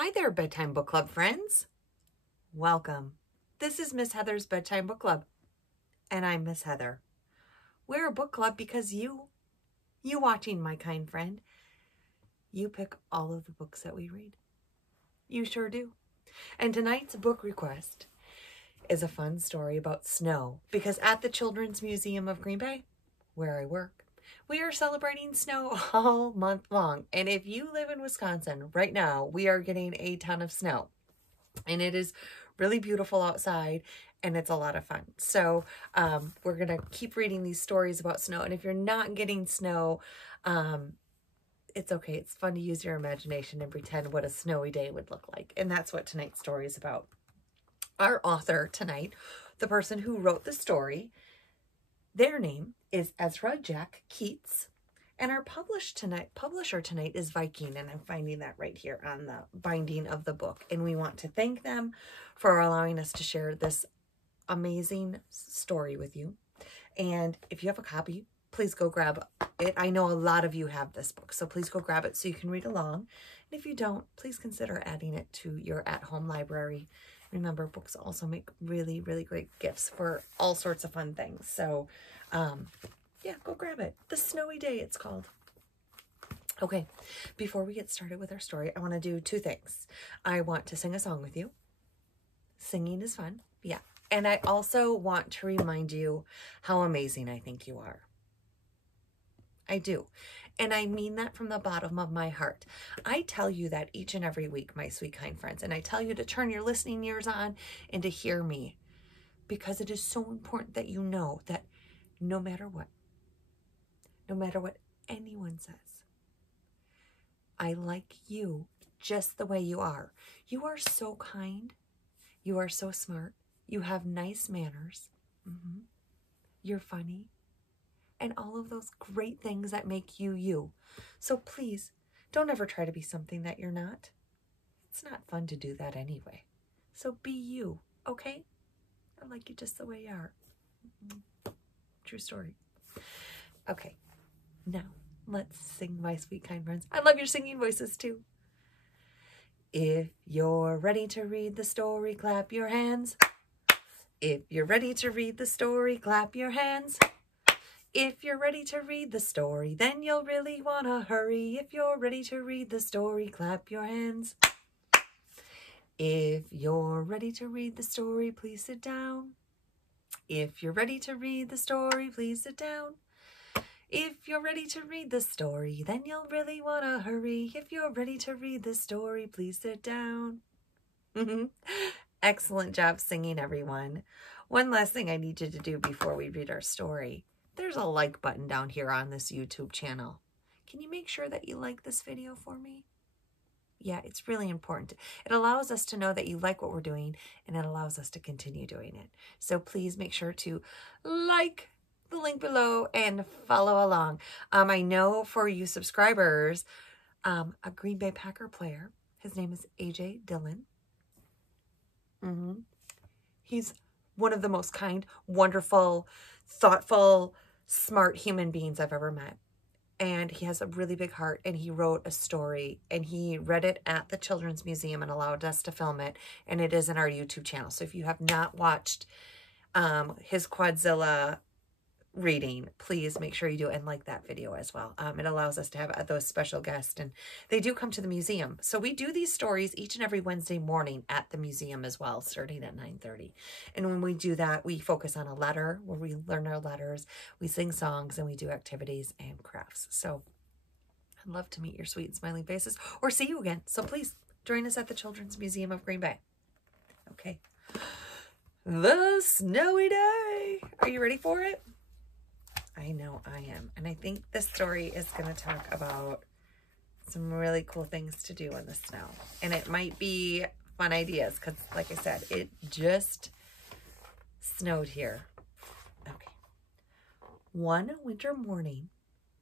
Hi there, Bedtime Book Club friends. Welcome. This is Miss Heather's Bedtime Book Club, and I'm Miss Heather. We're a book club because you watching, my kind friend, you pick all of the books that we read. You sure do. And tonight's book request is a fun story about snow, because at the Children's Museum of Green Bay, where I work, we are celebrating snow all month long. And if you live in Wisconsin right now, we are getting a ton of snow. And it is really beautiful outside, and it's a lot of fun. So we're going to keep reading these stories about snow. And if you're not getting snow, it's okay. It's fun to use your imagination and pretend what a snowy day would look like. And that's what tonight's story is about. Our author tonight, the person who wrote the story, their name is Ezra Jack Keats. And our publisher tonight is Viking, and I'm finding that right here on the binding of the book. And we want to thank them for allowing us to share this amazing story with you. And if you have a copy, please go grab it. I know a lot of you have this book, so please go grab it so you can read along. And if you don't, please consider adding it to your at-home library. Remember, books also make really, really great gifts for all sorts of fun things. So, yeah, go grab it. The Snowy Day, it's called. Okay, before we get started with our story, I want to do two things. I want to sing a song with you. Singing is fun. Yeah. And I also want to remind you how amazing I think you are. I do. And I mean that from the bottom of my heart. I tell you that each and every week, my sweet, kind friends. And I tell you to turn your listening ears on and to hear me. Because it is so important that you know that no matter what anyone says, I like you just the way you are. You are so kind. You are so smart. You have nice manners. You're funny. And all of those great things that make you you. So please, don't ever try to be something that you're not. It's not fun to do that anyway. So be you, okay? I like you just the way you are. True story. Okay, now let's sing, my sweet, kind friends. I love your singing voices too. If you're ready to read the story, clap your hands. If you're ready to read the story, clap your hands. If you're ready to read the story, then you'll really want to hurry. If you're ready to read the story, clap your hands. If you're ready to read the story, please sit down. If you're ready to read the story, please sit down. If you're ready to read the story, then you'll really want to hurry. If you're ready to read the story, please sit down. Excellent job singing, everyone. One last thing I need you to do before we read our story. There's a like button down here on this YouTube channel. Can you make sure that you like this video for me? Yeah, it's really important. It allows us to know that you like what we're doing, and it allows us to continue doing it. So please make sure to like the link below and follow along. I know for you subscribers, a Green Bay Packer player, his name is AJ Dillon. He's one of the most kind, wonderful, thoughtful, smart human beings I've ever met. And he has a really big heart, and he wrote a story, and he read it at the Children's Museum and allowed us to film it, and it is in our YouTube channel. So if you have not watched his Quadzilla reading, please make sure you do and like that video as well. It allows us to have those special guests, and they do come to the museum. So we do these stories each and every Wednesday morning at the museum as well, starting at 9:30. And when we do that, we focus on a letter where we learn our letters, we sing songs, and we do activities and crafts. So I'd love to meet your sweet and smiling faces or see you again. So please join us at the Children's Museum of Green Bay. Okay. The Snowy Day. Are you ready for it? I know I am. And I think this story is going to talk about some really cool things to do in the snow. And it might be fun ideas because, like I said, it just snowed here. Okay. One winter morning,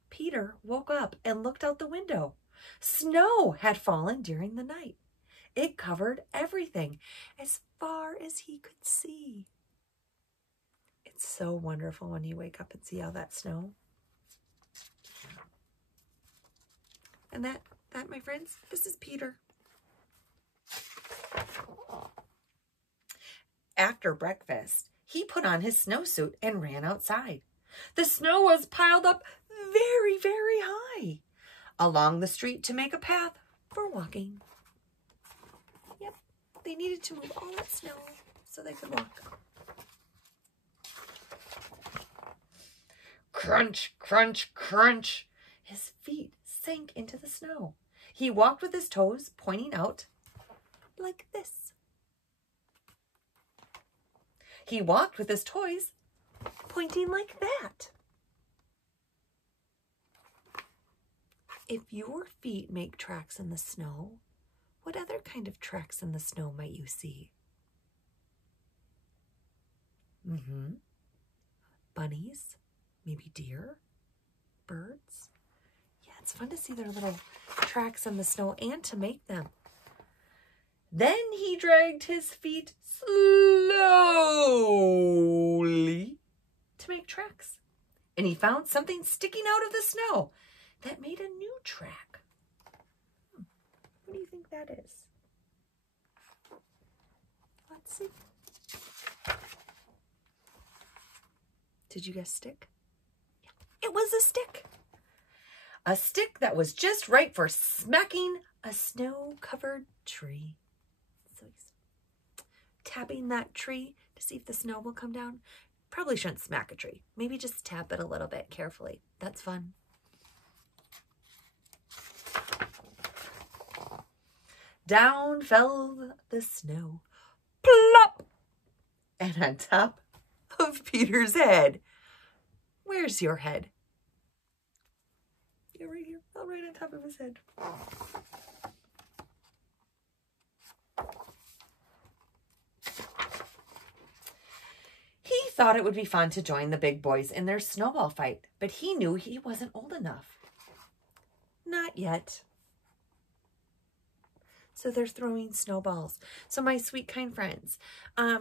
Peter woke up and looked out the window. Snow had fallen during the night. It covered everything as far as he could see. It's so wonderful when you wake up and see all that snow. And that, my friends, this is Peter. After breakfast, he put on his snowsuit and ran outside. The snow was piled up very, very high along the street to make a path for walking. Yep, they needed to move all that snow so they could walk. Crunch, crunch, crunch. His feet sank into the snow. He walked with his toes pointing out like this. He walked with his toes pointing like that. If your feet make tracks in the snow, what other kind of tracks in the snow might you see? Bunnies, maybe deer, birds. Yeah, it's fun to see their little tracks in the snow and to make them. Then he dragged his feet slowly to make tracks. And he found something sticking out of the snow that made a new track. What do you think that is? Let's see. Did you guess stick? It was a stick. A stick that was just right for smacking a snow-covered tree. So he's tapping that tree to see if the snow will come down. Probably shouldn't smack a tree. Maybe just tap it a little bit carefully. That's fun. Down fell the snow. Plop! And on top of Peter's head. Where's your head? Yeah, right here. Oh, right on top of his head. He thought it would be fun to join the big boys in their snowball fight, but he knew he wasn't old enough. Not yet. So they're throwing snowballs. So my sweet, kind friends,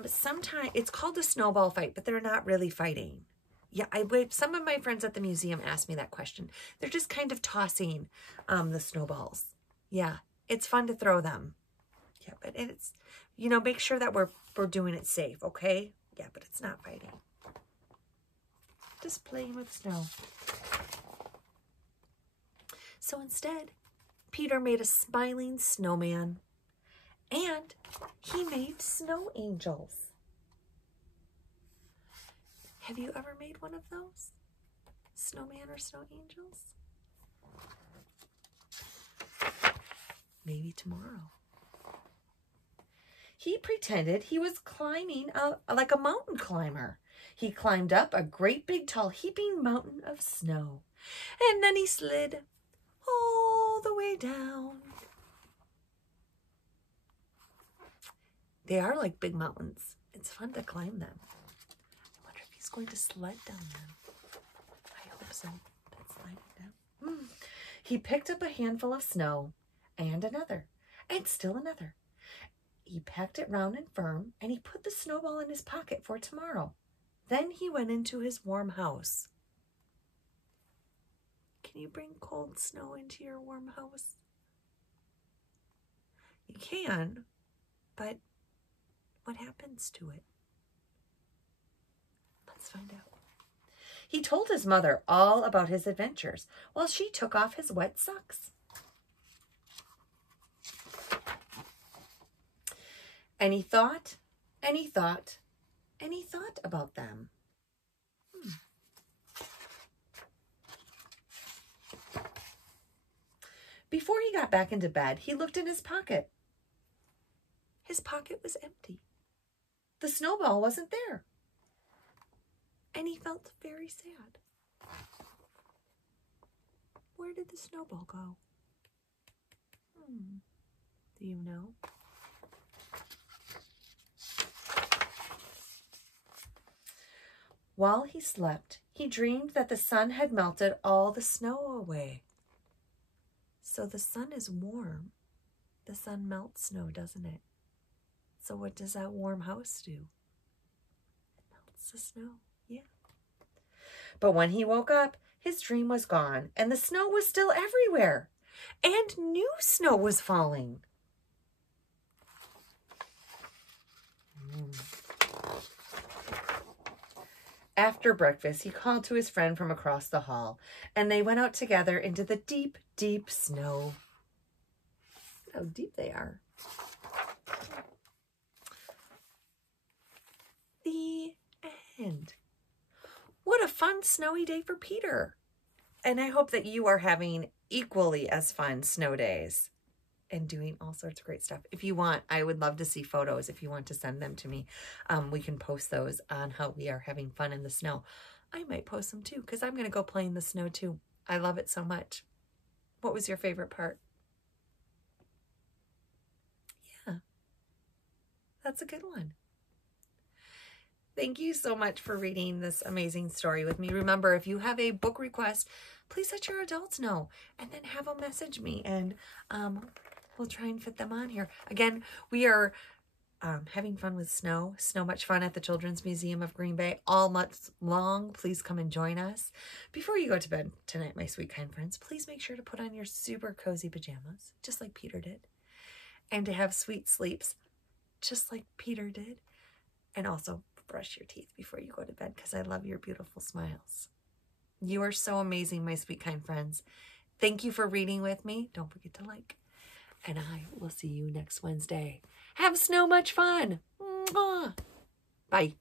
sometimes it's called a snowball fight, but they're not really fighting. Yeah, some of my friends at the museum asked me that question. They're just kind of tossing the snowballs. Yeah, it's fun to throw them. Yeah, but it's, you know, make sure that we're doing it safe, okay? Yeah, but it's not fighting. Just playing with snow. So instead, Peter made a smiling snowman, and he made snow angels. Have you ever made one of those? Snowman or snow angels? Maybe tomorrow. He pretended he was climbing like a mountain climber. He climbed up a great big tall heaping mountain of snow, and then he slid all the way down. They are like big mountains. It's fun to climb them. I wonder if he's going to sled down them. I hope so. That's sliding down. He picked up a handful of snow and another and still another. He packed it round and firm, and he put the snowball in his pocket for tomorrow. Then he went into his warm house. Can you bring cold snow into your warm house? You can, but what happens to it? Let's find out. He told his mother all about his adventures while she took off his wet socks. And he thought, and he thought, and he thought about them. Before he got back into bed, he looked in his pocket. His pocket was empty. The snowball wasn't there. And he felt very sad. Where did the snowball go? Do you know? While he slept, he dreamed that the sun had melted all the snow away. So the sun is warm. The sun melts snow, doesn't it? So what does that warm house do? It melts the snow, yeah. But when he woke up, his dream was gone, and the snow was still everywhere. And new snow was falling. After breakfast, he called to his friend from across the hall, and they went out together into the deep, deep snow. Look how deep they are. The end. What a fun snowy day for Peter. And I hope that you are having equally as fun snow days and doing all sorts of great stuff. If you want, I would love to see photos. If you want to send them to me, we can post those on how we are having fun in the snow. I might post them too, because I'm going to go play in the snow too. I love it so much. What was your favorite part? Yeah, that's a good one. Thank you so much for reading this amazing story with me. Remember, if you have a book request, please let your adults know and then have them message me, and we'll try and fit them on here. Again, we are having fun with snow. Snow Much Fun at the Children's Museum of Green Bay all month long. Please come and join us. Before you go to bed tonight, my sweet kind friends, please make sure to put on your super cozy pajamas, just like Peter did, and to have sweet sleeps, just like Peter did. And also brush your teeth before you go to bed, because I love your beautiful smiles. You are so amazing, my sweet kind friends. Thank you for reading with me. Don't forget to like. And I will see you next Wednesday. Have so much fun. Mwah. Bye.